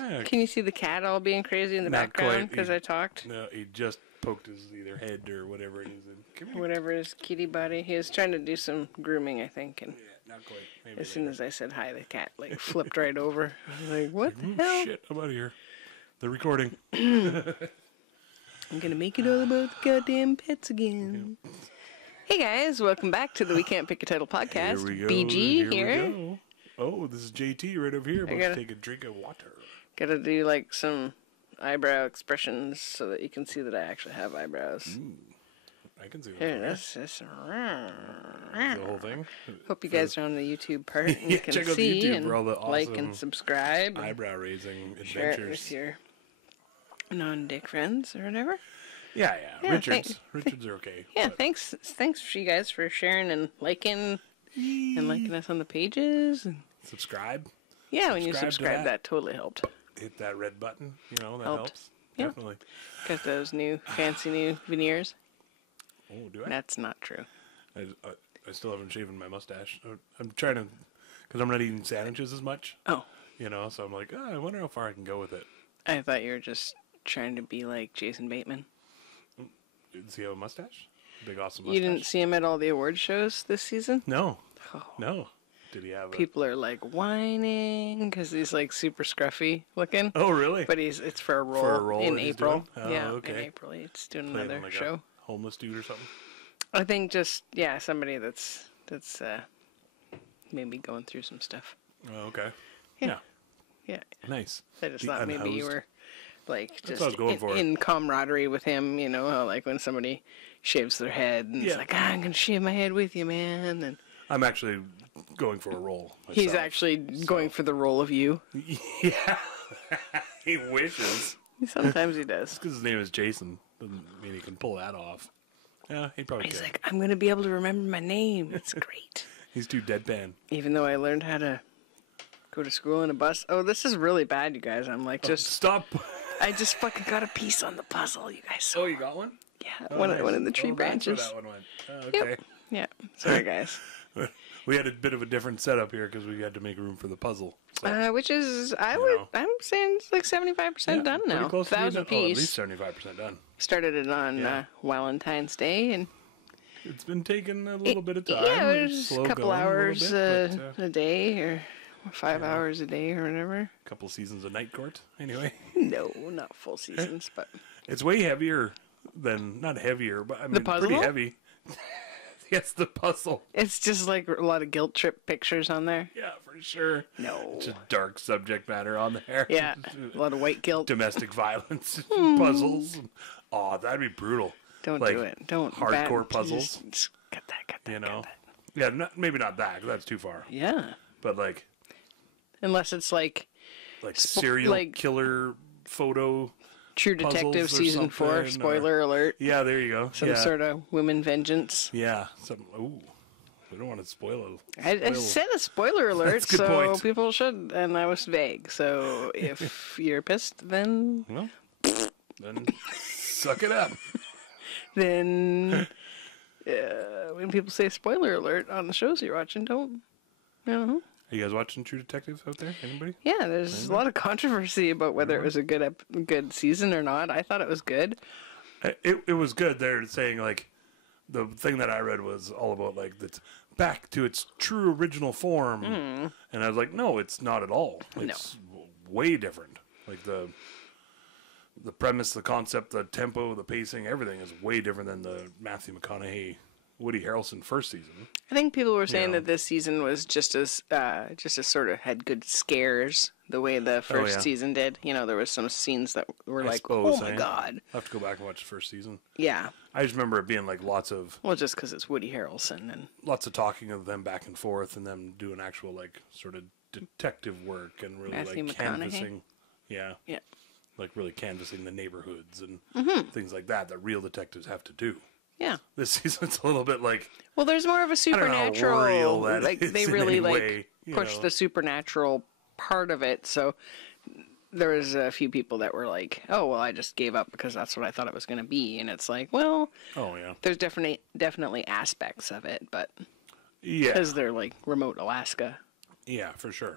back. Can you see the cat all being crazy in the background because I talked? No, he just poked his either head or whatever it is. Come here. Whatever his kitty body. He was trying to do some grooming, I think. And yeah, not quite. Maybe as soon as I said hi, the cat like flipped right over. I was like, what the hell? Shit, I'm out of here. They're recording. I'm going to make it all about the goddamn pets again. Yeah. Hey guys, welcome back to the We Can't Pick a Title podcast. Here we go. BG here. We go. Oh, this is JT right over here. About to take a drink of water. Gotta do like some eyebrow expressions so that you can see that I actually have eyebrows. Ooh, I can see that. Here, that's the whole thing. Hope you guys are on the YouTube part and yeah, you can check out see the YouTube and for all the awesome like and subscribe. Eyebrow raising adventures. Share it with your non-dick friends or whatever. Yeah. Richards are okay. Yeah, but thanks for you guys for sharing and liking us on the pages. And subscribe. Yeah, when you subscribe, that totally helped. Hit that red button. You know, that helped. Helps. Yeah. Definitely. Got those new fancy new veneers. Oh, do I? That's not true. I still haven't shaven my mustache. I'm trying to, because I'm not eating sandwiches as much. Oh. You know, so I'm like, I wonder how far I can go with it. I thought you were just trying to be like Jason Bateman. Does he have a mustache? Big awesome mustache? You didn't see him at all the award shows this season? No. Oh. No. Did he have People are like whining because he's like super scruffy looking. Oh, really? But it's for a role, in April. Oh, yeah, okay. in April. He's doing Playing another like show. A homeless dude or something? I think just, somebody that's maybe going through some stuff. Oh, okay. Yeah. Nice. I just thought maybe you were like just in camaraderie with him, you know, how like when somebody shaves their head and it's like, I'm going to shave my head with you, man. And I'm actually going for a role myself, he's actually going for the role of you. Yeah. He wishes. Sometimes he does. Because his name is Jason. Doesn't mean he can pull that off. Yeah, he probably He's can. like, I'm going to be able to remember my name. It's great. He's too deadpan. Even though I learned how to go to school in a bus. Oh, this is really bad, you guys. I'm like, just... Stop. I just fucking got a piece on the puzzle, you guys. Oh, you got one? Yeah, one in the tree branches. That's where that one went. Okay. Yep. Yeah. Sorry, guys. We had a bit of a different setup here because we had to make room for the puzzle. So, which is, I'm saying it's like 75% done now. Close 1,000 piece. At least 75% done. Started it on Valentine's Day, and it's been taking a little bit of time. Yeah, it was a couple hours a day, or 5 hours a day, or whatever. A couple seasons of night court, anyway. No, not full seasons, but it's way heavier than, not heavier, but I mean, the puzzle? Pretty heavy. Yes, the puzzle. It's just like a lot of guilt trip pictures on there. Yeah, for sure. No. It's just dark subject matter on there. Yeah, a lot of white guilt. Domestic violence puzzles. Oh, that'd be brutal. Don't do it. Don't. Hardcore puzzles. Just cut that. You know? Yeah, maybe not that, 'cause that's too far. Yeah. But like... Unless it's like serial killer photo... True Detective Season 4, spoiler alert. Yeah, there you go. Some sort of women vengeance. Yeah. Ooh. We don't want to spoil it. I said a spoiler alert, That's a good so point. People should, and I was vague. So if you're pissed, then... Well, then suck it up. Then when people say spoiler alert on the shows you're watching, don't... Are you guys watching True Detective out there? Anybody? Yeah, there's a lot of controversy about whether it was a good season or not. I thought it was good. It was good. They're saying, like, the thing that I read was all about, like, that's back to its true original form. And I was like, no, it's not at all. It's way different. Like, the premise, the concept, the tempo, the pacing, everything is way different than the Matthew McConaughey, Woody Harrelson first season. I think people were saying that this season was just as sort of had good scares the way the first season did. You know, there was some scenes that were oh my god. I'll have to go back and watch the first season. Yeah. I just remember it being like lots of... Well, just because it's Woody Harrelson. And lots of talking of them back and forth and them doing actual like sort of detective work and really Matthew like canvassing. Yeah. Yeah. Like really canvassing the neighborhoods and things like that real detectives have to do. Yeah. This season's a little bit like... Well, there's more of a supernatural... Like, they really, like, push the supernatural part of it, so there was a few people that were like, oh, well, I just gave up because that's what I thought it was going to be, and it's like, well... Oh, yeah. There's definitely aspects of it, but... Yeah. Because they're, like, remote Alaska. Yeah, for sure.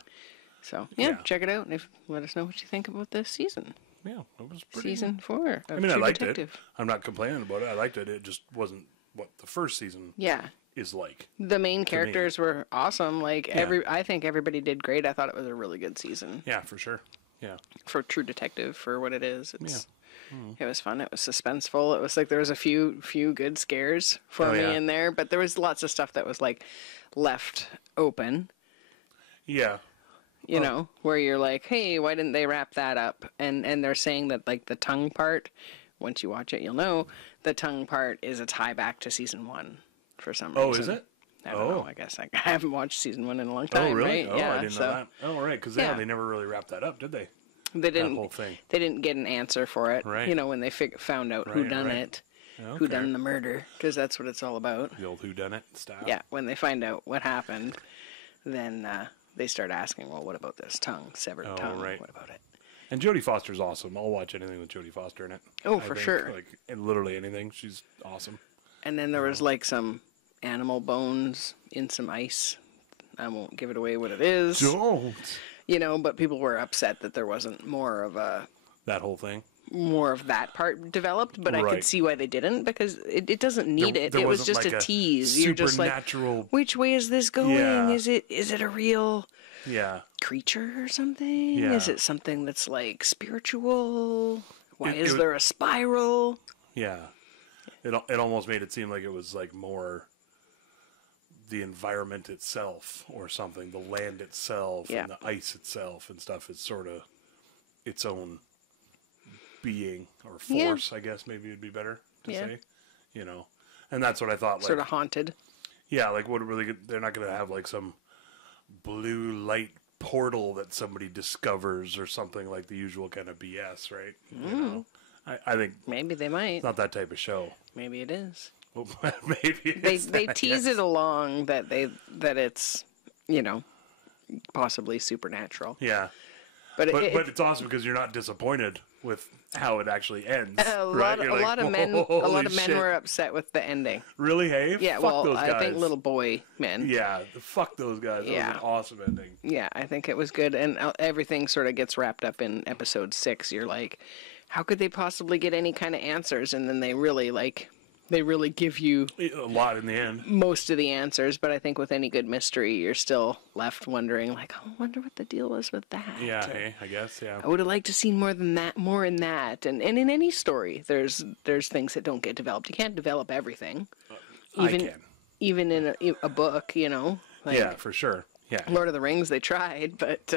So, check it out and let us know what you think about this season. Yeah, it was pretty... Season 4 of I True liked Detective. it. I'm not complaining about it. I liked it. It just wasn't what the first season is like. The main characters were awesome. Like, I think everybody did great. I thought it was a really good season. Yeah, for sure. Yeah. For True Detective, for what it is. It was fun. It was suspenseful. It was like there was a few good scares for me in there, but there was lots of stuff that was like left open. Yeah. You know, where you're like, hey, why didn't they wrap that up? And they're saying that like the tongue part, once you watch it, you'll know the tongue part is a tie back to season 1 for some reason. Oh, is it? I don't know. I guess I haven't watched season 1 in a long time. Oh, really? Right? Oh, I didn't know that. Oh, right. Because they never really wrapped that up, did they? They didn't. That whole thing. They didn't get an answer for it. Right. You know, when they found out who done it, who done the murder, because that's what it's all about. The old who done it style. Yeah. When they find out what happened, then they start asking, well, what about this tongue, severed tongue? Right. What about it? And Jodie Foster's awesome. I'll watch anything with Jodie Foster in it. Oh, for sure. Like literally anything. She's awesome. And then there was like some animal bones in some ice. I won't give it away what it is. Don't. You know, but people were upset that there wasn't more of that whole thing. More of that part developed, but I could see why they didn't, because it doesn't need it. It was just like a tease. You're just like, which way is this going? Yeah. Is it a real creature or something? Yeah. Is it something that's like spiritual? Why is there a spiral? Yeah. It almost made it seem like it was like more the environment itself or something, the land itself and the ice itself and stuff is sort of its own being or force, I guess maybe it'd be better to say, you know. And that's what I thought. Sort of haunted. Yeah, like what really they're not going to have like some blue light portal that somebody discovers or something like the usual kind of BS, right? You know? I think maybe they might. It's not that type of show. Maybe it is. Well, maybe they tease it along that it's, you know, possibly supernatural. Yeah. But it's awesome because you're not disappointed with how it actually ends. A lot of men were upset with the ending. Really, hey? Yeah, fuck those guys. I think little boy men. Yeah, fuck those guys. That was an awesome ending. Yeah, I think it was good, and everything sort of gets wrapped up in episode 6. You're like, how could they possibly get any kind of answers? And then they really give you a lot in the end. Most of the answers, but I think with any good mystery, you're still left wondering, like, I wonder what the deal was with that. Yeah, hey, I guess, yeah. I would have liked to see more in that. And in any story, there's things that don't get developed. You can't develop everything. Even in a book, you know. Like, yeah, for sure. Yeah. Lord of the Rings, they tried, but,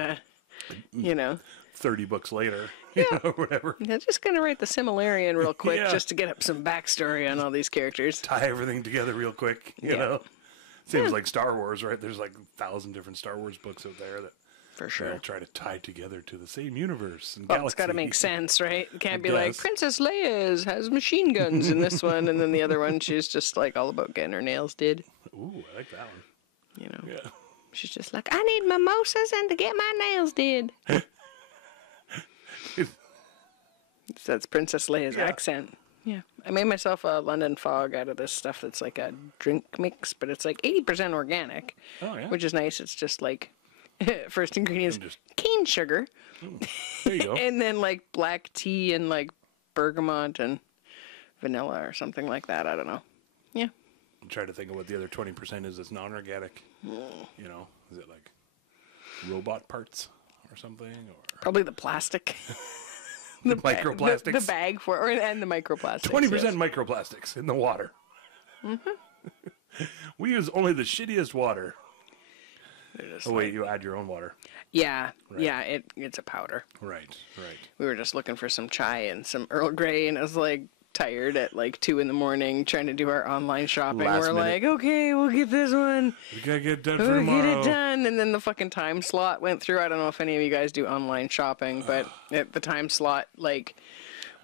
you know. 30 books later, whatever. Yeah, just going to write the Silmarillion real quick just to get up some backstory on all these characters. Tie everything together real quick, you know? Seems like Star Wars, right? There's like 1,000 different Star Wars books out there that for sure try to tie together to the same universe and galaxy. It's got to make sense, right? It can't be like, Princess Leia has machine guns in this one, and then the other one, she's just like all about getting her nails did. Ooh, I like that one. You know? Yeah. She's just like, I need mimosas and to get my nails did. That's Princess Leia's accent. Yeah. I made myself a London Fog out of this stuff that's like a drink mix, but it's like 80% organic, which is nice. It's just like, first ingredients, cane sugar. There you go. And then like black tea and like bergamot and vanilla or something like that. I don't know. Yeah. I'm trying to think of what the other 20% is that's non-organic. You know, is it like robot parts or something? Or probably the plastic. The microplastics. The bag and the microplastics. 20% microplastics in the water. Mm-hmm. We use only the shittiest water. Oh, wait, you add your own water. Yeah, yeah, it's a powder. Right. We were just looking for some chai and some Earl Grey, and I was like tired at like 2 a.m. trying to do our online shopping. We're like, okay, we'll get this one. We gotta get it done for tomorrow. We'll get it done, and then the fucking time slot went through. I don't know if any of you guys do online shopping, but the time slot like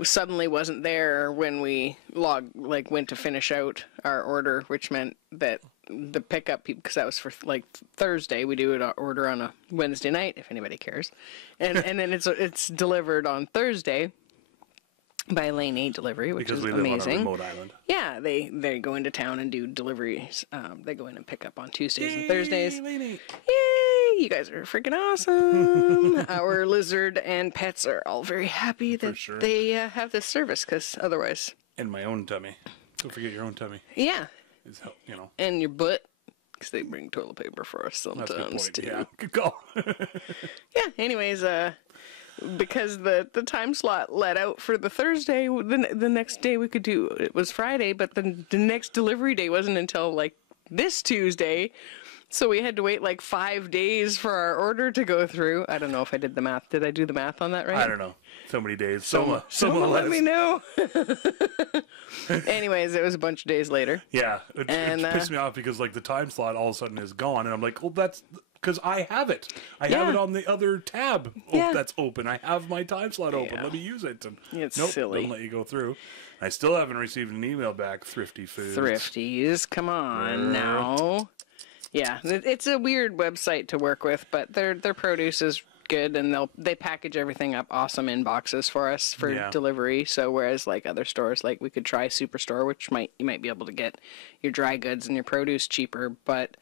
suddenly wasn't there when we went to finish out our order, which meant that the pickup, because that was for like Thursday, we do an order on a Wednesday night if anybody cares, and then it's delivered on Thursday by Lane 8 delivery, which is amazing. Because we live on a remote island. Yeah, they go into town and do deliveries. They go in and pick up on Tuesdays and Thursdays. Lane 8. Yay! You guys are freaking awesome. Our lizard and pets are all very happy that they have this service, because otherwise... And my own tummy. Don't forget your own tummy. Yeah. Is, you know. And your butt, because they bring toilet paper for us sometimes, That's a good point. too. Yeah, good call. Yeah, anyways, because the time slot let out for the Thursday, the next day we could do, it was Friday, but the next delivery day wasn't until, like, this Tuesday. So we had to wait like 5 days for our order to go through. I don't know if I did the math. Did I do the math on that right? I don't know. So many days. Someone let me know. Anyways, it was a bunch of days later. Yeah. It pissed me off because like the time slot all of a sudden is gone. And I'm like, well, that's because I have it. I have it on the other tab that's open. I have my time slot open. Let me use it. And it's nope, silly. Don't let you go through. I still haven't received an email back, Thrifty Foods. Thrifties, come on now. Yeah, it's a weird website to work with, but their produce is good, and they package everything up awesome in boxes for us for delivery. So whereas like other stores, like we could try Superstore, which you might be able to get your dry goods and your produce cheaper, but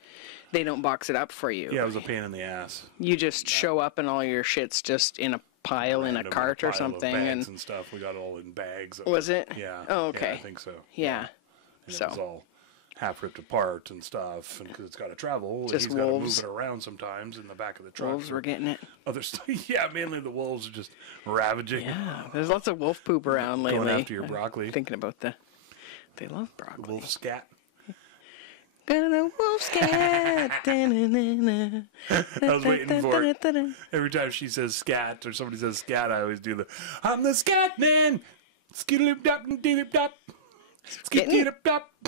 they don't box it up for you. Yeah, it was a pain in the ass. You just show up and all your shit's just in a pile in a cart or something, and stuff. We got it all in bags. Was it? Yeah. Oh, okay. Yeah, I think so. Yeah. And it was all half ripped apart and stuff, and because it's got to travel, just he's got to move it around sometimes in the back of the truck. Wolves were getting it. Other stuff, yeah, mainly the wolves are just ravaging. Yeah, there's lots of wolf poop around lately. Going after your broccoli. Thinking about they love broccoli. Wolf scat. Got a wolf scat. I was waiting for it. Every time she says scat or somebody says scat, I always do I'm the scat man. Skidloop-dop and deelop-dop.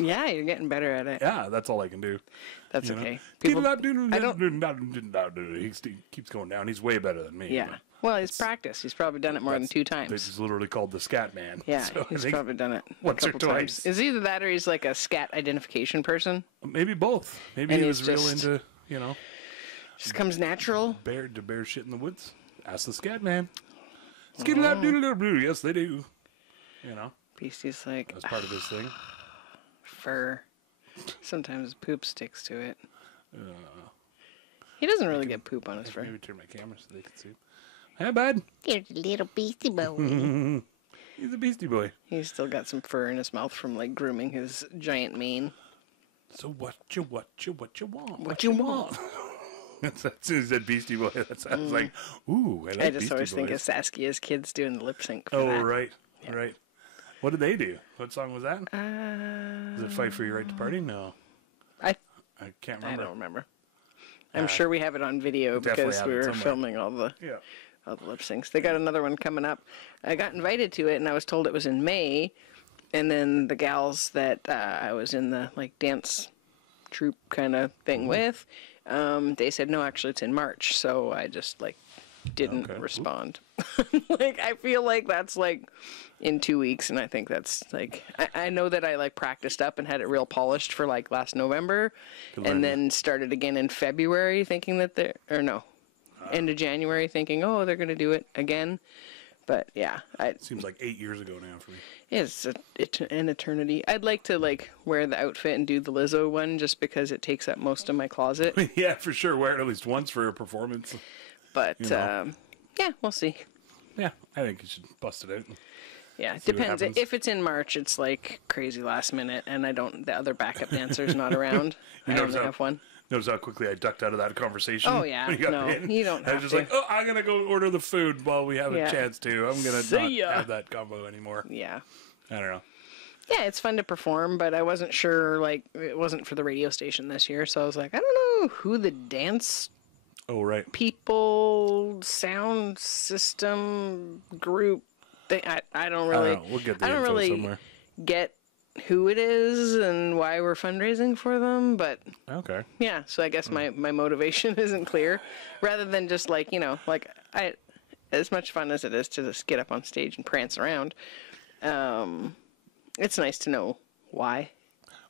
Yeah, you're getting better at it. Yeah, that's all I can do. That's okay. He keeps going down. He's way better than me. Yeah. Well, he's practiced. He's probably done it more than 2 times. This is literally called the Scat Man. Yeah, so he's probably done it once or twice. Times. Is either that or he's like a scat identification person? Maybe both. Maybe he was real into, just comes natural. Bear shit in the woods. Ask the Scat Man. Skidloop-doodle-doo. Yes, they do. Beastie's like... That's part of his thing. Fur. Sometimes poop sticks to it. He doesn't really get poop on his fur. Maybe turn my camera so they can see. Hey, bud. Here's a little beastie boy. He's a beastie boy. He's still got some fur in his mouth from like grooming his giant mane. So what you want? What you want? That's as soon as that beastie boy. That sounds like, ooh, I just always think of Saskia's kids doing the lip sync. For that. Right, right. What did they do? What song was that? Was it Fight for Your Right to Party? No. I can't remember. I don't remember. I'm sure we have it on video because we were filming all the lip syncs. They got another one coming up. I got invited to it, and I was told it was in May. And then the gals that I was in the like dance troupe kind of thing with, they said no, actually it's in March. So I just like didn't respond. Like I feel like that's like in 2 weeks, and I think that's like I know that I like practiced up and had it real polished for like last November, and then started again in February thinking that end of January thinking they're gonna do it again, but yeah, it seems like 8 years ago now for me. It's an eternity. I'd like to like wear the outfit and do the Lizzo one just because it takes up most of my closet. Yeah, for sure. Wear it at least once for a performance. But yeah, we'll see. Yeah, I think you should bust it out. Yeah, it depends. If it's in March, it's like crazy last minute, and the other backup dancer's not around. I only have one. Notice how quickly I ducked out of that conversation? Oh, yeah. No, you don't have to. I was just like, I'm going to go order the food while we have a chance to. I'm going to not have that combo anymore. Yeah. I don't know. Yeah, it's fun to perform, but I wasn't sure, like, it wasn't for the radio station this year, so I was like, I don't know who the dance people, sound system group thing. I don't really. We'll get the info somewhere. Get who it is and why we're fundraising for them, but yeah. So I guess my motivation isn't clear. Rather than just like as much fun as it is to just get up on stage and prance around, it's nice to know why.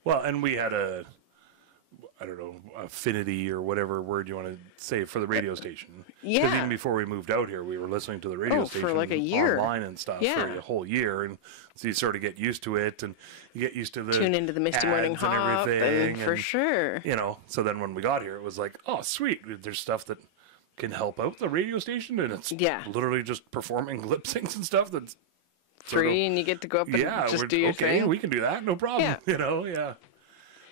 Well, and we had I don't know, affinity or whatever word you want to say for the radio station. Yeah. Because even before we moved out here, we were listening to the radio station for like a year. online and stuff for a whole year. And so you sort of get used to it, and you get used to the tune into the Misty Morning ads Hop, and everything. and for sure. You know, so then when we got here, it was like, oh, sweet. There's stuff that can help out the radio station, and it's literally just performing lip syncs and stuff that's free, and you get to go up and just do your thing. Okay, we can do that, no problem. Yeah. You know,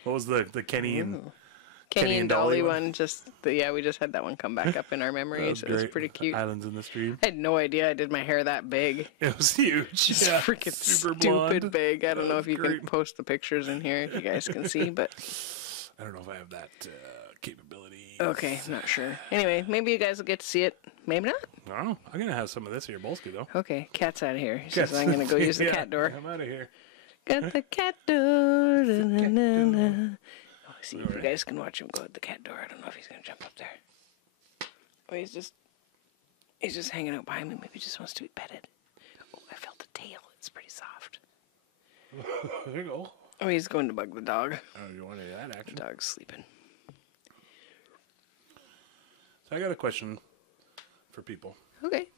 What was the Kenny and and Dolly one? We just had that one come back up in our memories. It was pretty cute. Islands in the Stream. I had no idea I did my hair that big. It was huge. Just freaking super stupid blonde. big. I don't know if you can post the pictures in here if you guys can see, but I don't know if I have that capability. Okay, not sure. Anyway, maybe you guys will get to see it. Maybe not. I don't know. I'm gonna have some of this here, Bolsky, though. Okay, cat's out of here. He says I'm gonna go use the cat door. I'm out of here. Got the cat door. See if you guys can watch him go at the cat door. I don't know if he's gonna jump up there. Oh, he's just hanging out behind me. Maybe he just wants to be petted. Oh, I felt the tail. It's pretty soft. There you go. Oh, he's going to bug the dog. Oh, you want to do that action? The dog's sleeping. So I got a question for people. Okay.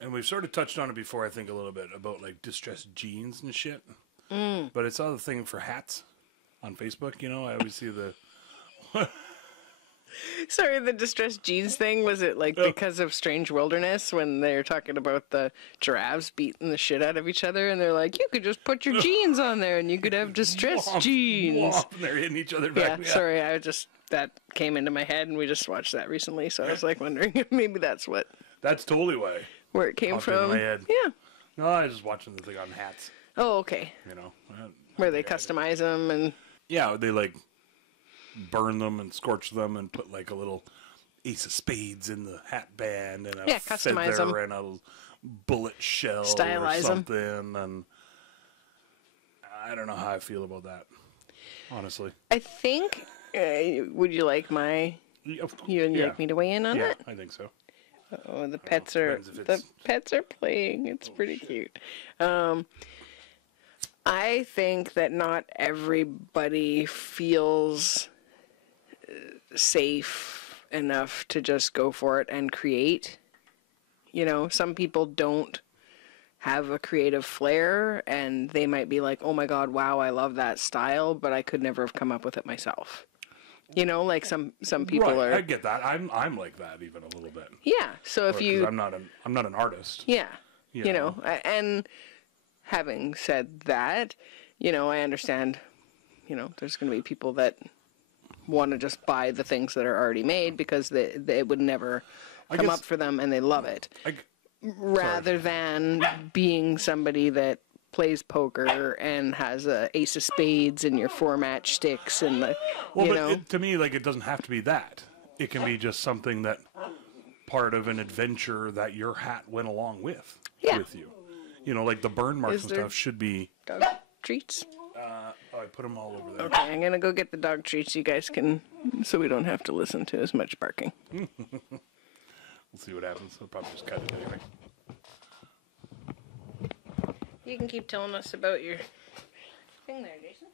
And we've sort of touched on it before, I think, a little bit about like distressed jeans and shit. But it's all the thing for hats on Facebook. You know, I always see the. Sorry, the distressed jeans thing, was it like because of Strange Wilderness when they're talking about the giraffes beating the shit out of each other, and they're like, you could just put your jeans on there and you could have distressed jeans. And they're hitting each other back. Yeah, sorry, that came into my head and we just watched that recently, so I was like wondering if maybe that's what. That's totally where it came from. In my head. Yeah. No, I was just watching the thing on hats. Oh, okay. You know, where they customize them and. Yeah, they like burn them and scorch them and put like a little ace of spades in the hat band and a customize feather them. and a bullet shell Stylize or something. And I don't know how I feel about that, honestly. I think. Would you like my? You'd like me to weigh in on that? Yeah, I think so. Oh, the pets are playing. It's pretty cute. I think that not everybody feels safe enough to just go for it and create. You know, some people don't have a creative flair, and they might be like, "Oh my God, wow, I love that style," but I could never have come up with it myself. You know, like some people are. I get that. I'm like that even a little bit. Yeah. So if you, I'm not an artist. Yeah. You know, and having said that, you know, I understand. You know, there's going to be people that want to just buy the things that are already made because they would never come up for them and they love it. Rather than being somebody that plays poker and has a ace of spades and your 4 matchsticks and the, to me, like, it doesn't have to be that. It can be just something that part of an adventure that your hat went along with you. You know, like the burn marks and stuff should be dog treats. I put them all over there. Okay, I'm gonna go get the dog treats. You guys can, so we don't have to listen to as much barking. We'll see what happens. I'll probably just cut it anyway. You can keep telling us about your thing there, Jason.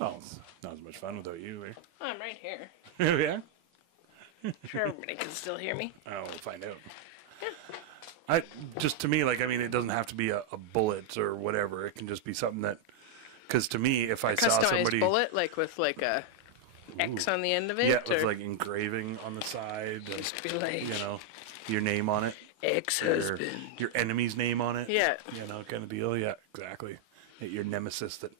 Oh, it's not as much fun without you, eh? Oh, I'm right here. Oh, yeah? Sure, everybody can still hear me. Oh, we'll find out. Yeah. To me, like, I mean, it doesn't have to be a bullet or whatever. It can just be something that, because to me, if I saw somebody... Customized bullet, like with like a X on the end of it? Yeah, with like engraving on the side. Just be like... You know, your name on it. Ex-husband. Your enemy's name on it. Yeah. You know, kind of deal. Yeah, exactly. Your nemesis that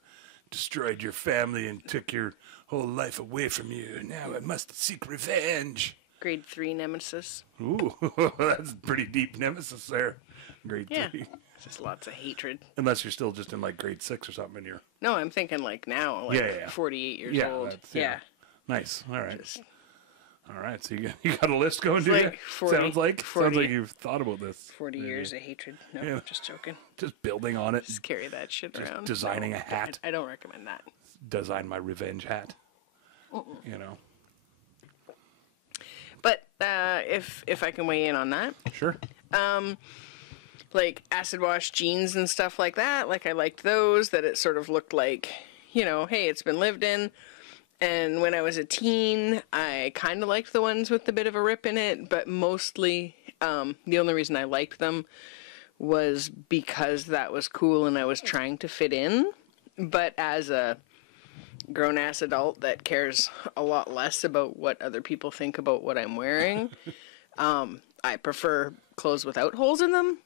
destroyed your family and took your whole life away from you. Now I must seek revenge. Grade 3 nemesis. Ooh, that's pretty deep nemesis there. Grade 3. Just lots of hatred. Unless you're still just in like grade 6 or something and you're... No, I'm thinking like now, like 48 years old. Yeah. Nice. All right. All right, so you got a list going, do like you? 40, Sounds like 40, you've thought about this. 40 years of hatred. No, just joking. Just building on it. Just carry that shit around. Designing a hat. I don't recommend that. Design my revenge hat. You know. But if I can weigh in on that. Sure. Like acid wash jeans and stuff like that. Like I liked those, that it sort of looked like, you know, hey, it's been lived in. And when I was a teen, I kind of liked the ones with a bit of a rip in it, but mostly the only reason I liked them was because that was cool and I was trying to fit in. But as a grown-ass adult that cares a lot less about what other people think about what I'm wearing, I prefer clothes without holes in them.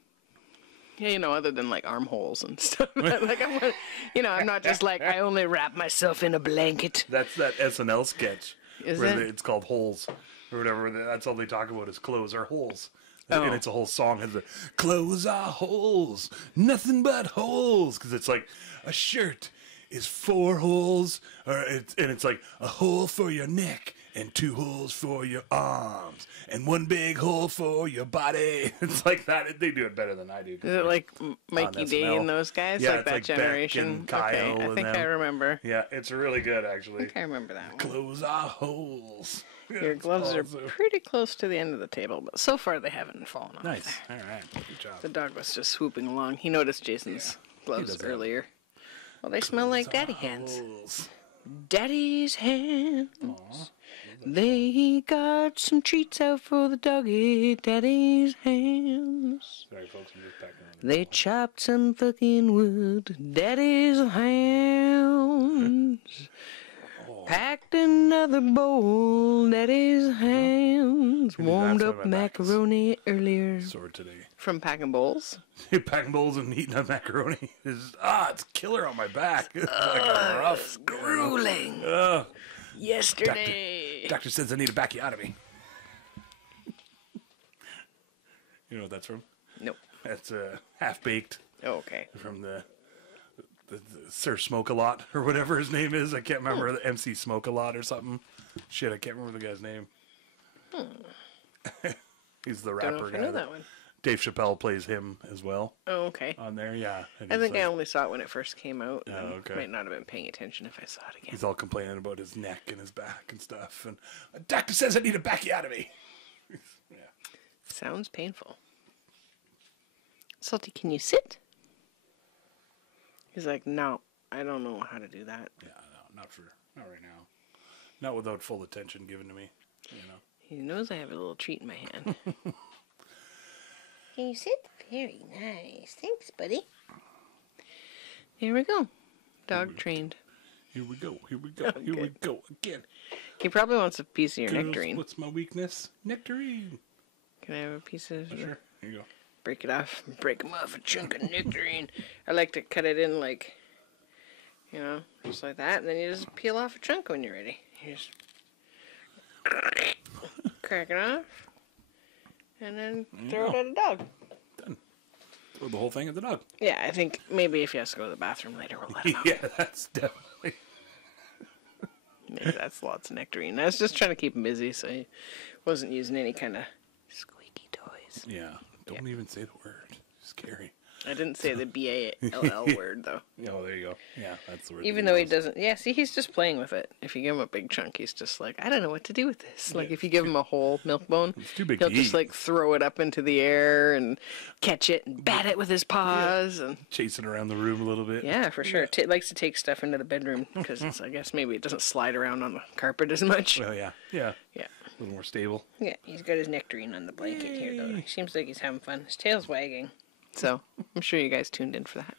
You know, other than like armholes and stuff. Like I'm not just like I only wrap myself in a blanket. That's that SNL sketch where it? it's called Holes or whatever. That's all they talk about is clothes are holes. Oh. And it's a whole song. Has clothes are holes, nothing but holes. Because it's like a shirt is 4 holes, it's like a hole for your neck and 2 holes for your arms and 1 big hole for your body. It's like that. They do it better than I do. Is it like Mikey D and those guys? Yeah, like it's that like generation? Beck and Kyle okay, I and think them. I remember. Yeah, it's really good, actually. I think I remember that one. Clothes are holes. Your gloves are pretty close to the end of the table, but so far they haven't fallen off. Nice. All right. Good job. The dog was just swooping along. He noticed Jason's gloves does that. earlier. Well, they smell like daddy hands. Holes. Daddy's hands. Aw. They got some treats out for the doggy. Daddy's hands. Sorry, folks. I'm just packing on. They chopped some fucking wood. Daddy's hands. Packed another bowl. Daddy's hands. Warmed up macaroni earlier. Sore today. From packing bowls? Packing bowls and eating a macaroni. It's killer on my back. It's like a rough. Grueling. Yesterday. Doctor says I need a backiotomy. You know what that's from? Nope. That's Half Baked Oh, okay. from the Sir Smoke a Lot or whatever his name is. I can't remember. The MC Smoke a Lot or something. Shit, I can't remember the guy's name. He's the rapper Don't know if guy. I know that one. Dave Chappelle plays him as well Oh, okay. on there. Yeah. And I he's think I like- only saw it when it first came out. Oh, and okay. Might not have been paying attention if I saw it again. He's all complaining about his neck and his back and stuff. And a doctor says I need a backiotomy. Yeah. Sounds painful. Salty, can you sit? He's like, no, I don't know how to do that. Yeah, no, not right now. Not without full attention given to me. You know. He knows I have a little treat in my hand. Can you sit? Very nice. Thanks, buddy. Here we go. Dog trained. Here we go. Here we go. Here we go again. He probably wants a piece of your Girls, nectarine. what's my weakness? Nectarine. Can I have a piece of Sure. Here you go. break it off, break him off a chunk of nectarine. I like to cut it in like, you know, just like that, and then you just peel off a chunk when you're ready. You just crack it off, and then throw it at a dog. Done. Throw the whole thing at the dog. Yeah, I think maybe if he has to go to the bathroom later, we'll let him out. Yeah, that's definitely. Maybe that's lots of nectarine. I was just trying to keep him busy, so he wasn't using any kind of squeaky toys. Yeah. Don't even say the word. Scary. I didn't say the B-A-L-L word, though. Oh, there you go. Yeah, that's the word. Even though he doesn't... Yeah, see, he's just playing with it. If you give him a big chunk, he's just like, I don't know what to do with this. Like, if you give him a whole milk bone, It's too big he'll to just, eat. like, throw it up into the air and catch it and bat it with his paws. And Chasing around the room a little bit. yeah, for sure. Likes to take stuff into the bedroom because I guess maybe it doesn't slide around on the carpet as much. Well, yeah. Yeah. Yeah. A little more stable. Yeah, he's got his nectarine on the blanket here, though. He seems like he's having fun. His tail's wagging. So, I'm sure you guys tuned in for that.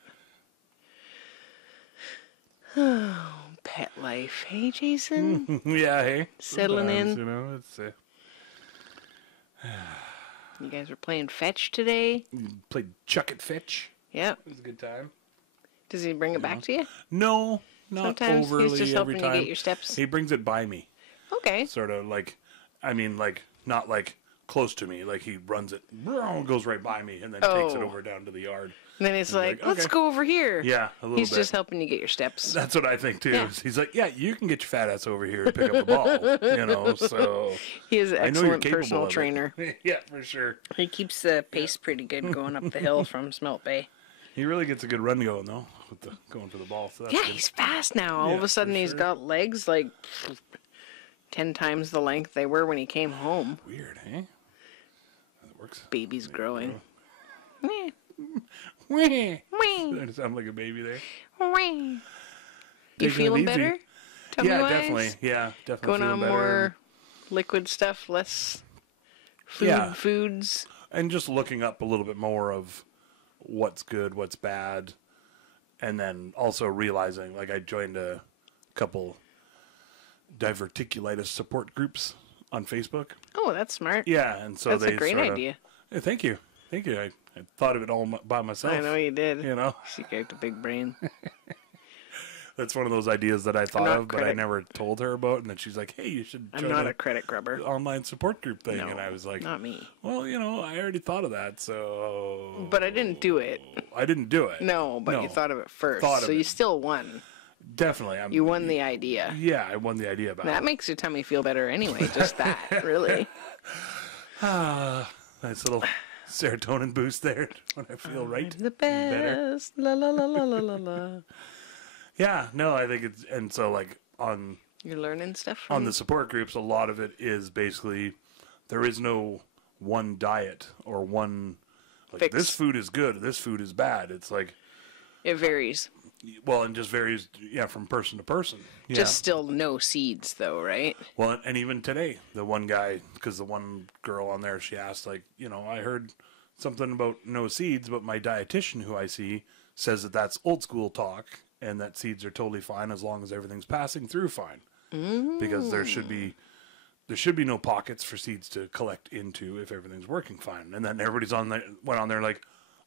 Oh, pet life. Hey, Jason? Yeah, hey. Settling Sometimes, in. You know, it's You guys were playing fetch today? played Chuck It Fetch. Yep. It was a good time. Does he bring it back to you? No, not Sometimes overly he's just every helping time. you get your steps. He brings it by me, Okay. sort of like, I mean, like not like close to me. Like he runs it, goes right by me, and then takes it Oh. over down to the yard. And then he's like, like, let's okay. go over here. Yeah, a little He's bit. just helping you get your steps. That's what I think too. Yeah. He's like, yeah, you can get your fat ass over here and pick up the ball. You know, so He is an I know you're excellent capable personal of it. trainer. Yeah, for sure. He keeps the pace pretty good going up the hill from Smelt Bay. He really gets a good run going though, with the going for the ball. So that's Yeah, good. he's fast now. All Yeah, of a sudden, for he's sure. got legs like 10 times the length they were when he came home. Weird, eh? That works. Baby's growing. Wee. Wee, That sounded like a baby there. wee. You feeling better? Yeah, definitely. Yeah, definitely. Going on better. More liquid stuff, less foods. And just looking up a little bit more of what's good, what's bad. And then also realizing, like, I joined a couple diverticulitis support groups on Facebook. Oh, that's smart. Yeah, and so that's a great idea. Hey, thank you. I thought of it all by myself. I know you did. You know? She got a big brain. That's one of those ideas that I thought of, but I never told her about. And then she's like, hey, you should join I'm not a credit grubber. Online support group thing. No, and I was like, not me. Well, I already thought of that, so... But I didn't do it. I didn't do it. No, but you thought of it first. So you still won. Definitely. You won the idea. Yeah, I won the idea about it. That makes your tummy feel better anyway, just that, really. Nice little serotonin boost there when I feel right. The best. La la la la la la la. Yeah, no, I think it's, and so like on... You're learning stuff on the support groups, a lot of it is basically, there is no one diet or one, like, fix. This food is good, this food is bad. It's like... It varies. Well, and just varies, from person to person. Yeah. Just still no seeds, though, right? Well, and even today, the one guy, because the one girl on there, she asked, like, I heard something about no seeds, but my dietitian, who I see, says that that's old school talk, and that seeds are totally fine as long as everything's passing through fine. Because there should be no pockets for seeds to collect into if everything's working fine. And then everybody's went on there like,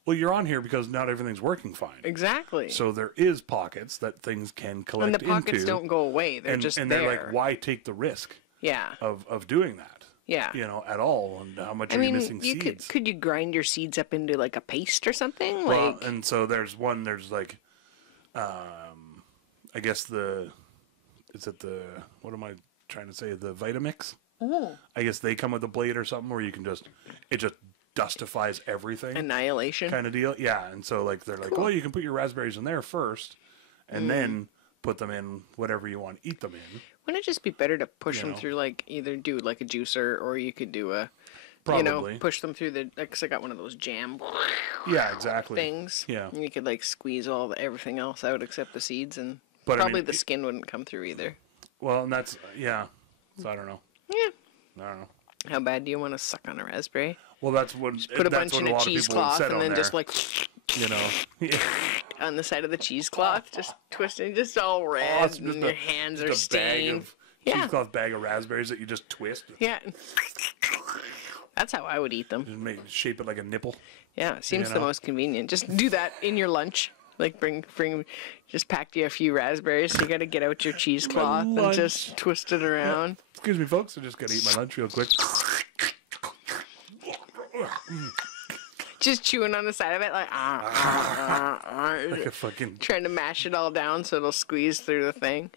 well, you're on here because not everything's working fine. Exactly. So there is pockets that things can collect into. And the pockets don't go away. They're just there. And they're like, why take the risk of doing that? Yeah. At all. And how much are you missing seeds? Could you grind your seeds up into like a paste or something? Well, and so there's like, I guess what am I trying to say? The Vitamix? Oh. I guess they come with a blade or something where you can it just dustifies everything. Annihilation. Kind of deal. Yeah. And so like, they're like, well, you can put your raspberries in there first and then put them in whatever you want to eat them in. Wouldn't it just be better to push them through, like, either do like a juicer or you could do a, probably push them through because I got one of those jam things. Yeah. And you could like squeeze everything else out except the seeds, and probably the skin wouldn't come through either. Well, and that's, so I don't know. Yeah. I don't know. How bad do you want to suck on a raspberry? Well, that's what just put a bunch in a cheesecloth and then just like, on the side of the cheesecloth, just twisting, just all red, and your hands are stained. Cheesecloth bag of raspberries that you just twist. Yeah. That's how I would eat them. Just shape it like a nipple. Yeah, it seems the most convenient. Just do that in your lunch. Like just pack you a few raspberries. You got to get out your cheesecloth and just twist it around. Excuse me, folks. I just got to eat my lunch real quick. Just chewing on the side of it, like like a fucking trying to mash it all down so it'll squeeze through the thing.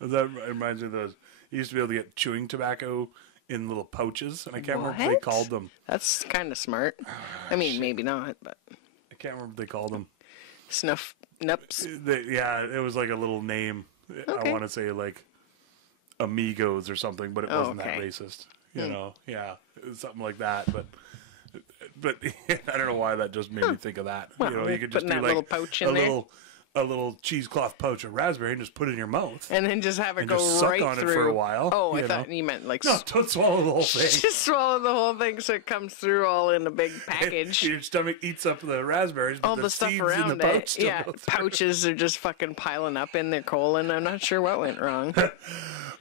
That reminds me of those. You used to be able to get chewing tobacco in little pouches, and I can't remember what they called them. That's kind of smart. I mean, maybe not, but I can't remember what they called them. Snuff nups. Yeah, it was like a little name. Okay. I want to say like Amigos or something, but it wasn't that racist. Yeah, it was something like that. But I don't know why that just made me think of that. Well, you could just do like little pouch in a little cheesecloth pouch of raspberry and just put it in your mouth. And then just have it go just right suck on through. It for a while. Oh, I thought you meant like... No, don't swallow the whole thing. Just swallow the whole thing so it comes through all in a big package. Your stomach eats up the raspberries, but all the stuff around in the pouch it. Pouches are just fucking piling up in their colon. I'm not sure what went wrong.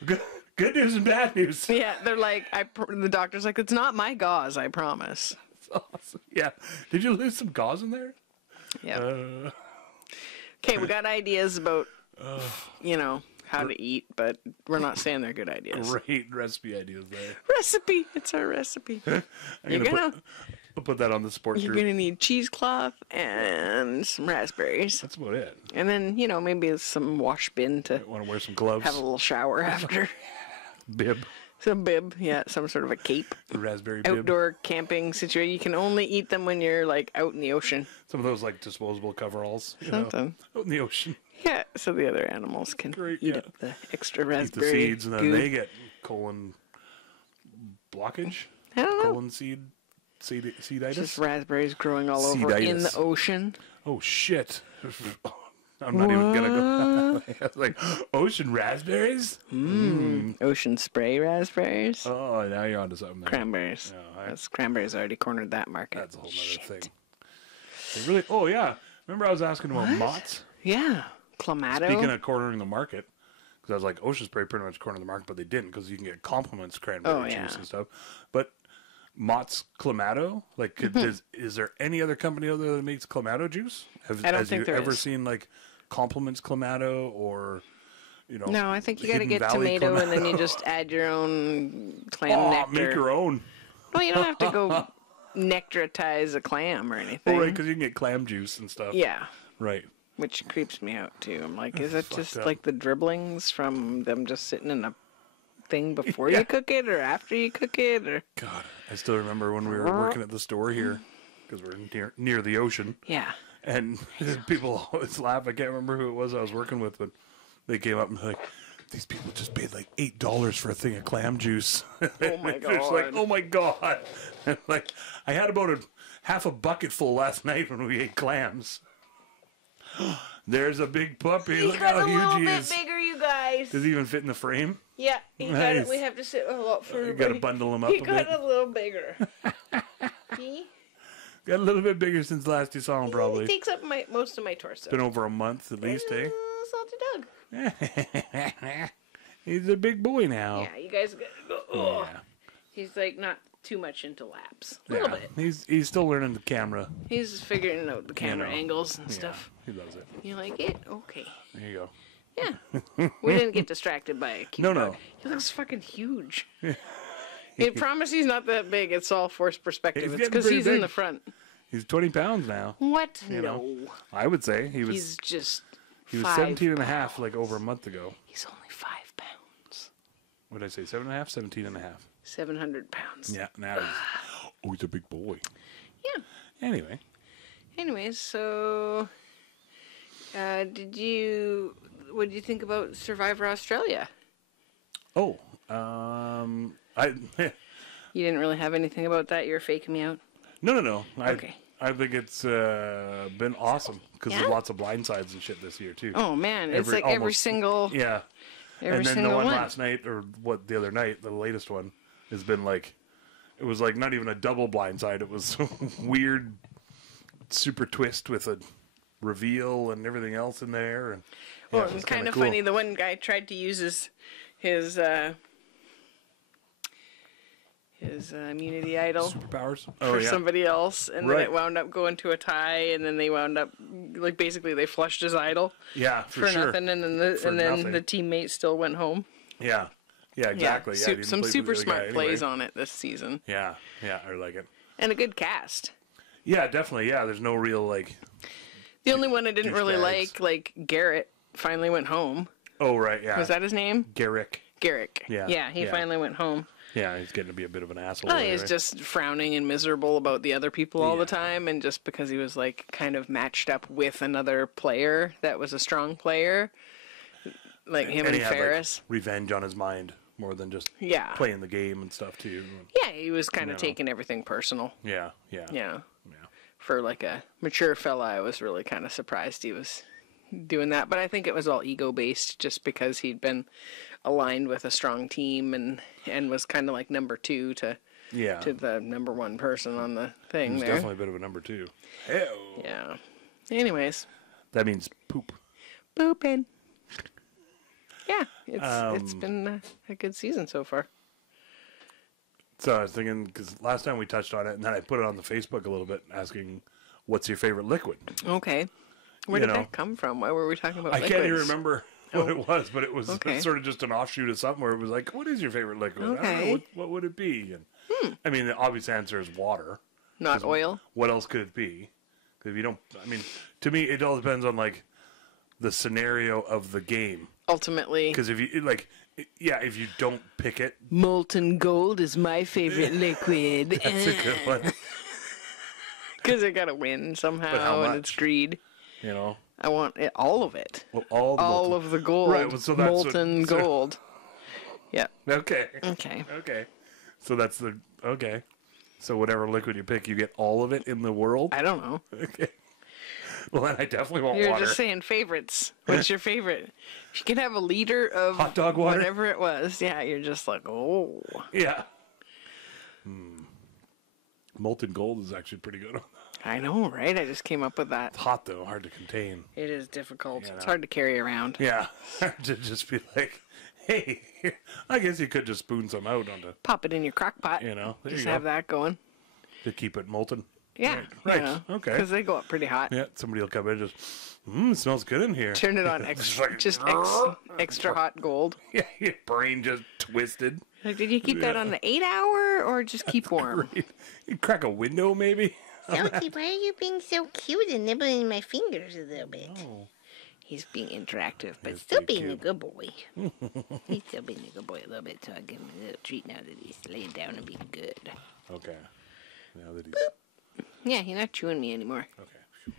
Good news and bad news. Yeah, they're like... the doctor's like, it's not my gauze, I promise. That's awesome. Yeah. Did you lose some gauze in there? Yeah. Okay, we got ideas about, how to eat, but we're not saying they're good ideas. Great recipe ideas there. Recipe! It's our recipe. I'll put that on the support group. You're going to need cheesecloth and some raspberries. That's about it. And then, maybe some wash bin to... Want to wear some gloves? Have a little shower after. Bib. Some bib, some sort of a cape. The raspberry bib. Outdoor camping situation. You can only eat them when you're, like, out in the ocean. Some of those, like, disposable coveralls. Something. Out in the ocean. Yeah, so the other animals can eat up the extra raspberry. Eat the seeds, and then they get colon blockage? I don't know. Colon seeditis? Just raspberries growing all over in the ocean. Oh, shit. I'm not even gonna go. I was like, ocean raspberries? Ocean spray raspberries? Oh, now you're onto something there. Cranberries. Cranberries already cornered that market. That's a whole other thing. They really. Oh yeah. Remember I was asking about Mott? Yeah. Clamato. Speaking of cornering the market, because I was like, ocean spray pretty much cornered the market, but they didn't because you can get compliments cranberry juice and stuff. But Mott's Clamato, like, is there any other company out there that makes Clamato juice? I don't think there ever is. seen like compliments Clamato or No, I think you got to Hidden get Valley tomato Clamato? and then you just add your own clam nectar. Make your own. Well, you don't have to go nectaritize a clam or anything. Oh, right, because you can get clam juice and stuff. Yeah. Right. Which creeps me out too. I'm like, is it just up. like the dribblings from them just sitting in a thing before you cook it or after you cook it? Or God, I still remember when we were working at the store here because we're near the ocean. yeah. And people always laugh. I can't remember who it was I was working with, but they came up and were like, these people just paid like $8 for a thing of clam juice. Oh my god. It's like, oh my god. And like, I had about half a bucket full last night when we ate clams. There's a big puppy. He Look got how a little huge he bit is. bigger, you guys. Does he even fit in the frame? Yeah, he got Nice. it. We have to sit a lot further. You got to bundle him up He a got bit. a little bigger. He Got a little bit bigger since last you saw him, probably. takes up most of my torso. Been over a month at least, eh? Salty Doug. He's a big boy now. Yeah, you guys gotta go. Oh. He's like not too much into laps. A little bit. He's still learning the camera. He's figuring out the camera angles and stuff. He loves it. You like it? Okay. There you go. Yeah. We didn't get distracted by a cute No. dog. He looks fucking huge. I promise he's not that big. It's all forced perspective. He's It's getting because pretty he's in big. the front. He's 20 pounds now. What? You No. know. I would say he was He's just 17 and a half like over a month ago. He's only 5 pounds. What did I say? 7 and a half? 17 and a half. 700 pounds. Yeah, now he's a big boy. Yeah. Anyway. Anyways, so what did you think about Survivor Australia? Oh, I You didn't really have anything about that. You're faking me out. no. Okay. I think it's been awesome because Yeah? there's lots of blindsides and shit this year too. Oh man, it's like every almost- single Yeah. every And then single the one one. last night, or what, the other night, the latest one, has been like, it was like not even a double blindside. It was a weird, super twist with a reveal and everything else in there. And yeah, Well, it was it's kind kinda of cool. funny. The one guy tried to use his immunity idol Superpowers. for somebody else, and then Right. it wound up going to a tie, and then they wound up like basically they flushed his idol Yeah, for sure. nothing, and then nothing. the teammate still went home. Yeah, exactly. Yeah, he didn't some play for super the other smart guy plays anyway. on it this season, Yeah, I like it. and a good cast. Yeah, definitely. Yeah, there's no real like. The only one I didn't really douchebags. like Garrett finally went home. Oh right, yeah. Was that his name? Garrick? Garrick. Yeah, he yeah. finally went home. Yeah, he's getting to be a bit of an asshole. Well, anyway. he's just frowning and miserable about the other people all the Yeah. time, and just because he was like kind of matched up with another player that was a strong player, like him and he had, like, Ferris. revenge on his mind more than just Yeah, playing the game and stuff too. yeah, he was kind of taking everything personal. Yeah. Yeah, for like a mature fella, I was really kind of surprised he was doing that. But I think it was all ego based, just because he'd been aligned with a strong team and was kind of like number two to the number one person on the thing. He's there. definitely a bit of a number two. Hell. Yeah. Anyways, That means poop. booping. Yeah, it's been a good season so far. So I was thinking, because last time we touched on it, and then I put it on the Facebook a little bit, asking, "What's your favorite liquid?" Okay. Where You did know. that come from? Why were we talking about I liquids? can't even remember what it was, but it was Okay. sort of just an offshoot of something where it was like, "What is your favorite liquid?" I don't Okay. know, what would it be? And I mean, the obvious answer is water. Not oil? What else could it be? 'Cause if you don't, I mean, to me, it all depends on like the scenario of the game. Ultimately. Because if you like, if you don't pick it, Molten gold is my favorite liquid. that's a good one. Because I gotta win somehow, how and it's much? greed. You know, I want all of it. well, all All of the gold. Right, well, so that's what- molten so- gold. Yeah. Okay. Okay. Okay. So that's the okay. So whatever liquid you pick, you get all of it in the world. I don't know. Okay. Well, then I definitely want You're water. just saying favorites. What's your favorite? If you can have a liter of hot dog water, whatever it was. Yeah, you're just like, oh. Yeah. Molten gold is actually pretty good. I know, right? I just came up with that. It's hot though, hard to contain. It is difficult. You know. It's hard to carry around. Yeah, to just be like, hey, here. I guess you could just spoon some out onto. Pop it in your crock pot. You know, there just you have go. that going. To keep it molten. Yeah. Right. You know, Okay. Because they go up pretty hot. Yeah, somebody will come in and just, it smells good in here. Turn it on extra, extra hot gold. Yeah, your brain just twisted. Like, did you keep that on the 8-hour or just keep warm? You crack a window, maybe? Salty, why are you being so cute and nibbling my fingers a little bit? Oh. He's being interactive, but But still pretty being a cute. good boy. He's still being a good boy a little bit, so I'll give him a little treat now that he's laying down and being good. Okay. Now that he's... yeah, he's not chewing me anymore. Okay.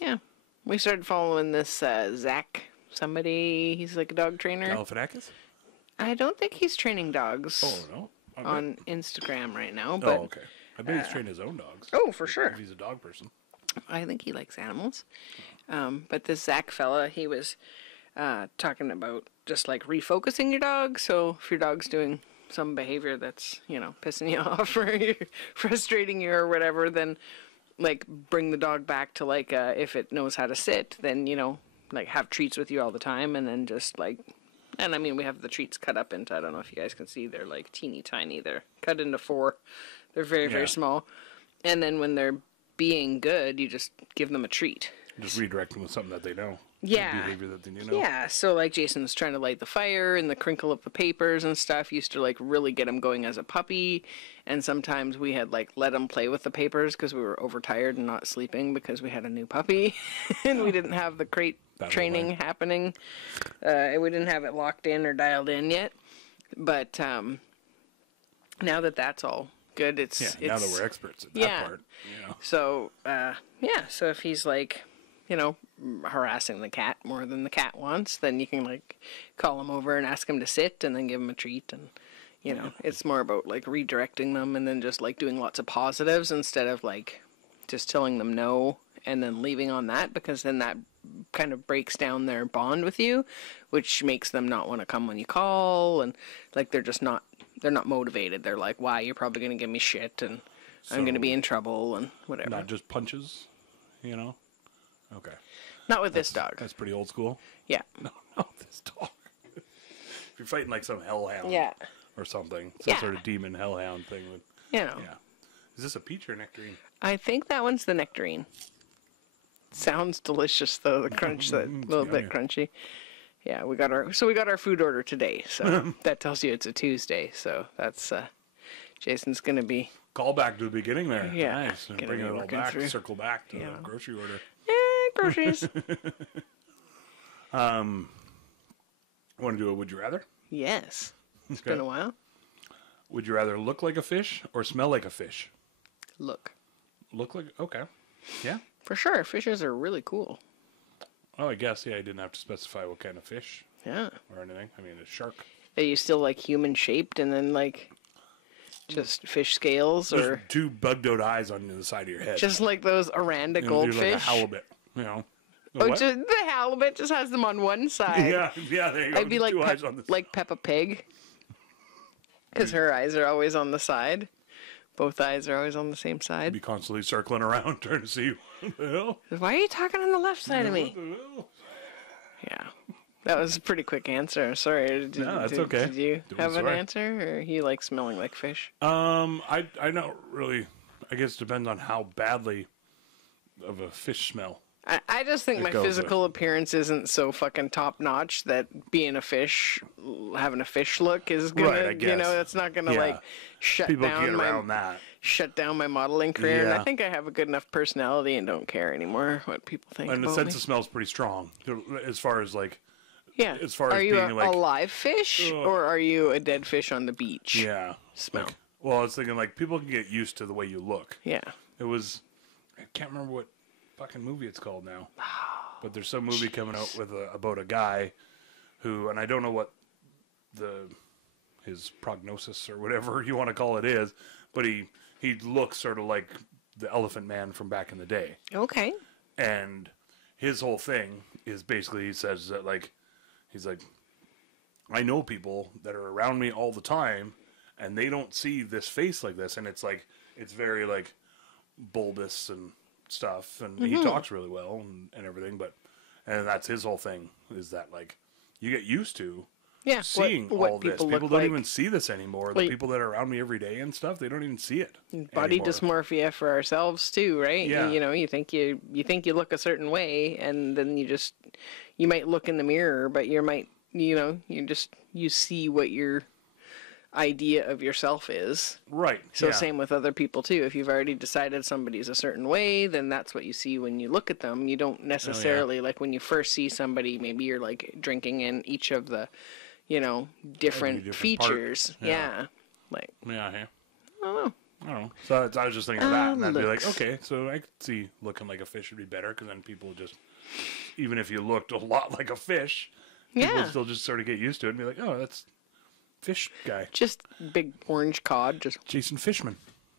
Yeah. We started following this Zach, somebody, he's like a dog trainer. Galifianakis? I don't think he's training dogs Oh, no. I bet- on Instagram right now, but Oh, okay. I bet he's trained his own dogs. oh, for sure. If he's a dog person. I think he likes animals. But this Zach fella, he was talking about just like refocusing your dog. So if your dog's doing some behavior that's, you know, pissing you off or frustrating you or whatever, then like bring the dog back to like if it knows how to sit, then, you know, like have treats with you all the time, and then just like, and I mean, we have the treats cut up into, I don't know if you guys can see, they're like teeny tiny. They're cut into 4. They're very, very small. And then when they're being good, you just give them a treat. Just redirect them with something that they know. Yeah. Behavior that they know. Yeah, so like Jason's trying to light the fire and the crinkle of the papers and stuff used to like really get him going as a puppy. And sometimes we had like let him play with the papers because we were overtired and not sleeping because we had a new puppy and we didn't have the crate training happening. We didn't have it locked in or dialed in yet. But now that that's all good, it's now that we're experts at that part. You know. So so if he's like, you know, harassing the cat more than the cat wants, then you can like call him over and ask him to sit and then give him a treat. And you know, it's more about like redirecting them and then just like doing lots of positives instead of like just telling them no and then leaving on that, because then that kind of breaks down their bond with you, which makes them not want to come when you call, and like they're not motivated. They're like, why, you're probably going to give me shit and I'm going to be in trouble and whatever. Not just punches, you know? Okay. Not with this dog. That's pretty old school. Yeah. No, this dog. If you're fighting like some hellhound or something, some sort of demon hellhound thing. You know. Yeah. Is this a peach or nectarine? I think that one's the nectarine. Sounds delicious though, the crunch, that little bit crunchy. Yeah, we got our food order today, so that tells you it's a Tuesday. So that's Jason's gonna be Call back to the beginning there. Yeah, Nice. And gonna bring be it all working back, through. circle back to the grocery order. groceries. Want to do a would you rather? Yes, it's Okay. been a while. Would you rather look like a fish or smell like a fish? Look, Okay. Yeah. for sure, fishes are really cool. Oh, I guess, yeah, I didn't have to specify what kind of fish Yeah, or anything. I mean, a shark. are you still like human shaped and then like just fish scales, There's or 2 bugged out eyes on the side of your head. just like those Aranda You're goldfish? like a halibut, you know. Oh, What? just, the halibut just has them on one side. Yeah, there you go. I'd be like 2 eyes on this. like Peppa Pig, because her eyes are always on the side. Both eyes are always on the same side. Be constantly circling around trying to see what the hell. Why are you talking on the left side of me? What the hell? Yeah, that was a pretty quick answer. Sorry. No, that's okay. Did you Don't have an sorry. answer, or you like smelling like fish? I don't really. I guess it depends on how badly of a fish smell. I just think It my goes physical appearance isn't so fucking top notch that being a fish, having a fish look is gonna, Right, I guess. that's not gonna Yeah. like shut People down get my around that. modeling career. And I Yeah. think I have a good enough personality and don't care anymore what people think And the about sense me. of smell is pretty strong as far as like. Yeah. as far as are you being, a like- live fish or are you a dead fish on the beach? Yeah. Smell. Like, well, I was thinking like people can get used to the way you look. Yeah. It was. I can't remember what fucking movie it's called now. But there's some movie coming out with about a guy who, and I don't know what his prognosis or whatever you want to call it is, but he looks sort of like the Elephant Man from back in the day. Okay. And his whole thing is basically, he says that, like, he's like, I know people that are around me all the time, and they don't see this face like this, and it's like, it's very, like, bulbous and stuff, and he talks really well and everything, and that's his whole thing, is that, like, you get used to seeing all this. People don't even see this anymore. The people that are around me every day and stuff, they don't even see it. Body dysmorphia for ourselves too, right? Yeah. You know, you think you look a certain way, and then you might look in the mirror, but you see what your idea of yourself is. Right. So same with other people too. If you've already decided somebody's a certain way, then that's what you see when you look at them. You don't necessarily like when you first see somebody, maybe you're like drinking in each of the, different features. Yeah. Like. Yeah. I don't know. So I was just thinking of that, and I'd be like, okay, so I could see looking like a fish would be better, because then people just, even if you looked a lot like a fish, people would still just sort of get used to it and be like, oh, that's fish guy. Just big orange cod. Just Jason Fishman,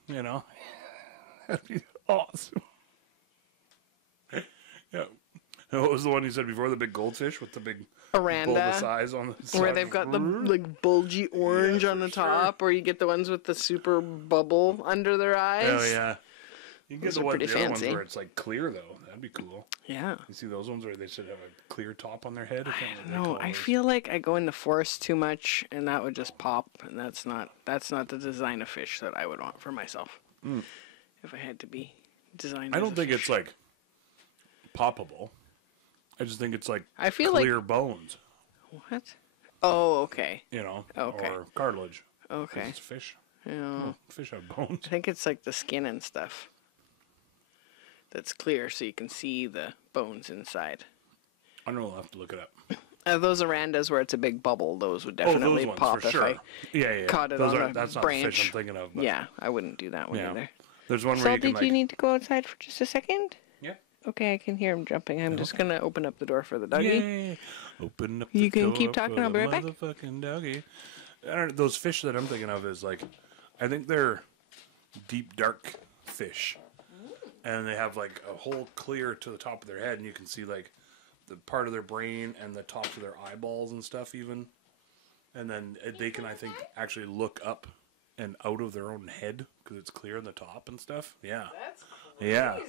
That'd be awesome. Yeah. What was the one you said before? The big goldfish with the big bulbous eyes on the side. Where they've got the like bulgy orange on the top, or you get the ones with the super bubble under their eyes. Oh yeah. You can get the other ones where it's like clear though. That'd be cool. Yeah. You see those ones where they should have a clear top on their head? I don't know. I feel like I go in the forest too much, and that would just pop, and that's not the design of fish that I would want for myself. If I had to be designed. I don't think it's like poppable. I just think it's like I feel clear bones. What? Oh, okay. Okay. Or cartilage. Okay. It's fish. Yeah. Fish have bones. I think it's like the skin and stuff that's clear, so you can see the bones inside. I don't know. I'll have to look it up. Those arandas where it's a big bubble, those would definitely those ones, pop for if sure. I caught it on a that's branch. Not the fish I'm thinking of. But yeah, I wouldn't do that one either. There's one where Salty, you can, do you need to go outside for just a second? Yeah. Okay, I can hear him jumping. I'm just going to open up the door for the doggy. Yay. Open up the You can door keep talking, for I'll be the right back. motherfucking doggy. Those fish that I'm thinking of is like, I think they're deep dark fish. And they have like a hole clear to the top of their head, and you can see like the part of their brain and the tops of their eyeballs and stuff even. And then they can, I think, actually look up and out of their own head because it's clear on the top and stuff. Yeah. That's crazy. Yeah.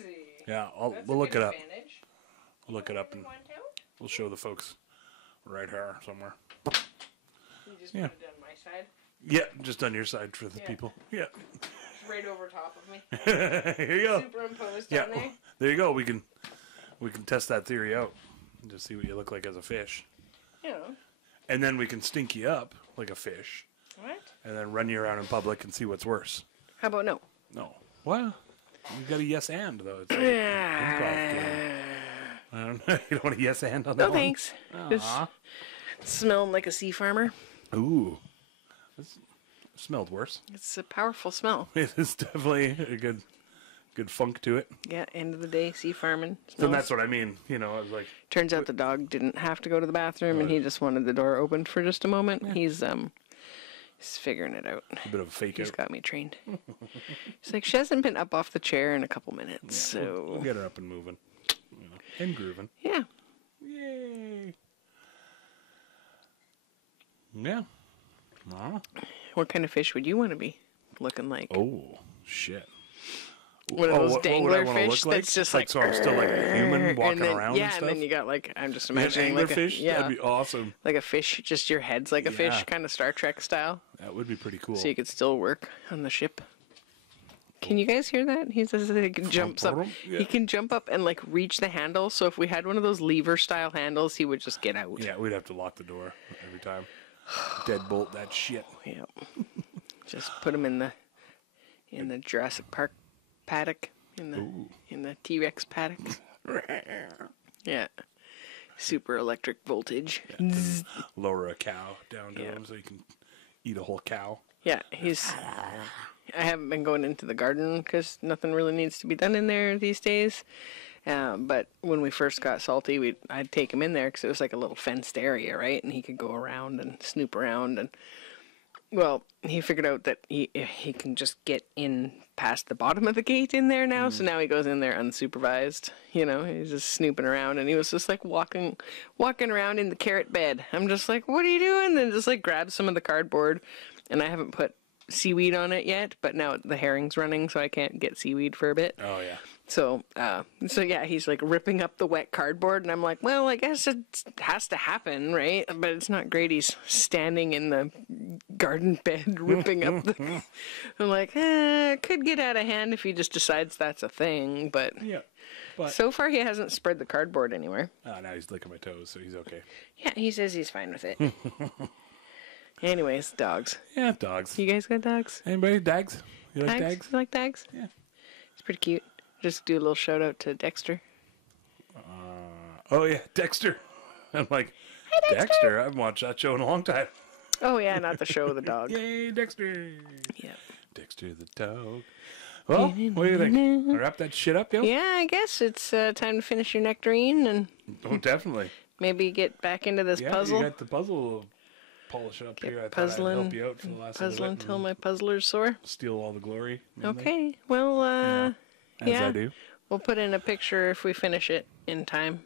Yeah, we'll look it up. We'll look it up and we'll show the folks right here somewhere. You just put it on my side? Yeah, just on your side for the people. Yeah. Right over top of me. Here you go. Superimposed on there. There you go. We can test that theory out and just see what you look like as a fish. Yeah. And then we can stink you up like a fish. What? And then run you around in public and see what's worse. How about no? No. Well, you got a yes and though. It's like improv game. I don't know. You don't want a yes and on that No one? thanks. Just smelling like a sea farmer. Ooh. This smelled worse. It's a powerful smell. It is definitely a good funk to it. Yeah, end of the day, sea farming. So that's what I mean. I was like... Turns out the dog didn't have to go to the bathroom, and he just wanted the door opened for just a moment. Yeah. He's figuring it out. A bit of a fake He's out. got me trained. He's like, she hasn't been up off the chair in a couple minutes, so... We'll get her up and moving. And grooving. Yeah. Yay. Yeah. What kind of fish would you want to be looking like? Oh, shit. One of those dangler fish like? That's just like... So I'm still like a human walking around yeah, and stuff? and then you got like, I'm just imagining like a fish? Yeah, that'd be awesome. Like a fish, just your head's like a fish, kind of Star Trek style. That would be pretty cool. So you could still work on the ship. Can you guys hear that? He says that he can jump up. Yeah. He can jump up and like reach the handle. So if we had one of those lever style handles, he would just get out. Yeah, we'd have to lock the door every time. Deadbolt that shit. Yeah. Just put him in the Jurassic Park paddock, in the T-Rex paddock. Yeah. Super electric voltage. Yeah. Lower a cow down to him so you can eat a whole cow. Yeah, I haven't been going into the garden because nothing really needs to be done in there these days. But when we first got Salty, I'd take him in there because it was like a little fenced area, right? And he could go around and snoop around. And Well, he figured out that he can just get in past the bottom of the gate in there now, so now he goes in there unsupervised. You know, he's just snooping around, and he was just like walking around in the carrot bed. I'm just like, what are you doing? And just like grabs some of the cardboard, and I haven't put seaweed on it yet, but now the herring's running, so I can't get seaweed for a bit. Oh, yeah. So yeah, he's like ripping up the wet cardboard, and I'm like, well, I guess it has to happen, right? But it's not great. He's standing in the garden bed ripping up the... I'm like, it could get out of hand if he just decides that's a thing, but... Yeah. But so far he hasn't spread the cardboard anywhere. now he's licking my toes, so he's okay. Yeah, he says he's fine with it. Anyways, dogs. Yeah, dogs. You guys got dogs? Anybody? Dags? You like dags? You like dags? Yeah. It's pretty cute. Just do a little shout out to Dexter. Oh, yeah, Dexter. I'm like, hey, Dexter, I haven't watched that show in a long time. Oh, yeah, not the show, the dog. Yay, Dexter. Yeah. Dexter the dog. Well, what do you think? Wrap that shit up, yo? Yeah, I guess it's time to finish your nectarine and Oh, definitely. maybe get back into this puzzle. You got the puzzle polish up here. I puzzling, thought I'd help you out for the last little puzzling bit till my puzzler's sore. steal all the glory. Okay, well, As I do. we'll put in a picture if we finish it in time.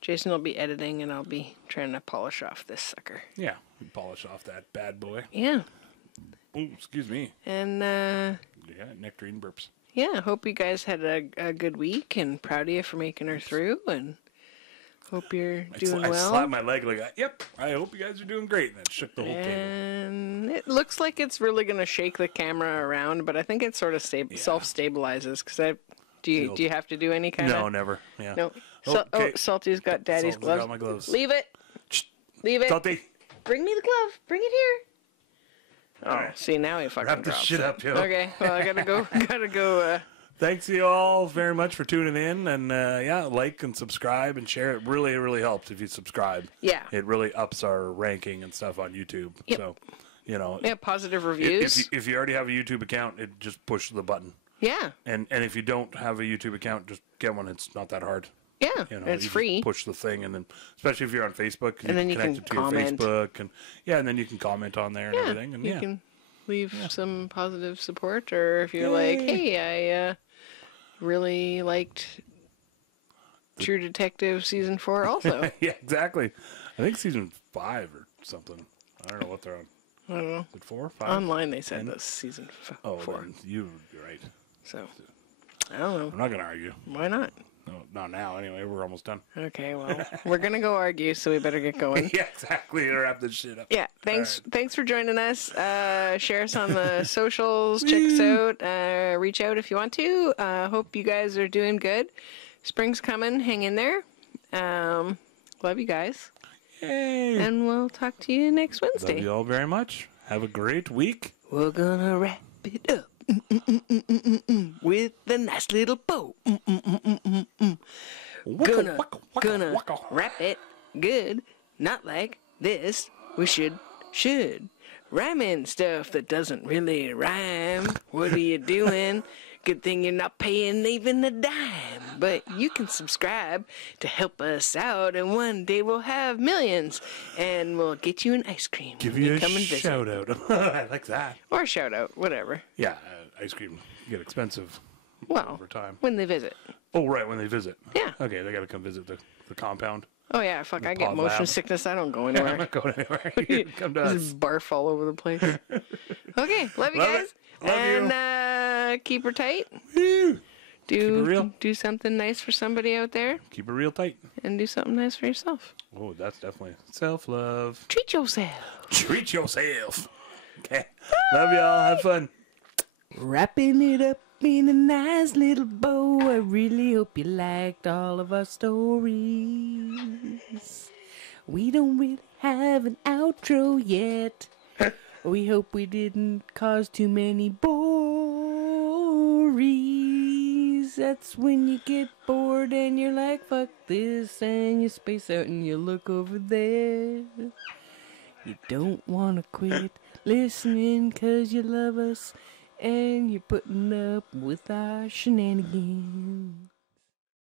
Jason will be editing, and I'll be trying to polish off this sucker. Yeah, polish off that bad boy. Yeah, Oh, excuse me. and Yeah, nectarine burps. yeah, hope you guys had a good week, and proud of you for making her through, and hope you're doing I well. slapped my leg like, yep, I hope you guys are doing great. And that shook the whole table. And it looks like it's really going to shake the camera around, but I think it sort of self-stabilizes. Because do you have to do any kind of... No, never. Yeah. No. Okay. Salty's got Daddy's Salty's gloves. got my gloves. Leave it. Shh. Leave it. Salty. Bring me the glove. Bring it here. Oh, right. see, now he fucking Wrap this drops shit it. up, yo. Okay, well, I gotta go, Thanks you all very much for tuning in. And, yeah, like and subscribe and share. It really, really helps if you subscribe. Yeah. It really ups our ranking and stuff on YouTube. Yep. So, you know. yeah, positive reviews. If you already have a YouTube account, just push the button. Yeah, And if you don't have a YouTube account, just get one. It's not that hard. yeah, You know, it's you free. Just push the thing, and then especially if you're on Facebook, And then you connect can it to comment. your Facebook, and then you can comment on there and Yeah, everything. And you can leave some positive support, or if you're like, hey, I really liked True Detective Season 4 also. yeah, exactly. I think season 5 or something. I don't know what they're on. I don't know. Is it 4 or 5? Online they said that's Season 4. then you're right. So, I don't know. I'm not gonna argue. Why not? No, not now. Anyway, we're almost done. Okay, well, we're going to go argue, so we better get going. yeah, exactly. Wrap this shit up. Yeah, thanks for joining us. Share us on the socials. Check us out. Reach out if you want to. Hope you guys are doing good. Spring's coming. Hang in there. Love you guys. Yay. And we'll talk to you next Wednesday. Love you all very much. Have a great week. We're gonna wrap it up with a nice little bow. Gonna wrap it good, not like this. We should rhyming stuff that doesn't really rhyme. What are you doing? Good thing you're not paying even a dime. But you can subscribe to help us out, and one day we'll have millions, and we'll get you an ice cream. Give when you a come and visit. shout out. I like that. Or a shout out, whatever. Yeah, ice cream get expensive over time. When they visit. Oh, right, when they visit. Yeah. Okay, they got to come visit the compound. Oh yeah, fuck! I get pod motion lab. sickness. I don't go I'm anywhere. not going anywhere. You can come to us. Just barf all over the place. Okay, love you Love guys. it. Love you. And keep her tight. Woo. Keep it Do real. do something nice for somebody out there, Keep it real tight. and do something nice for yourself. Oh, that's definitely self-love. Treat yourself. Treat yourself. Okay. Love y'all. Have fun. Wrapping it up in a nice little bow. I really hope you liked all of our stories. We don't really have an outro yet. We hope we didn't cause too many bories. That's when you get bored and you're like, fuck this, and you space out and you look over there. You don't want to quit listening 'cause you love us and you're putting up with our shenanigans.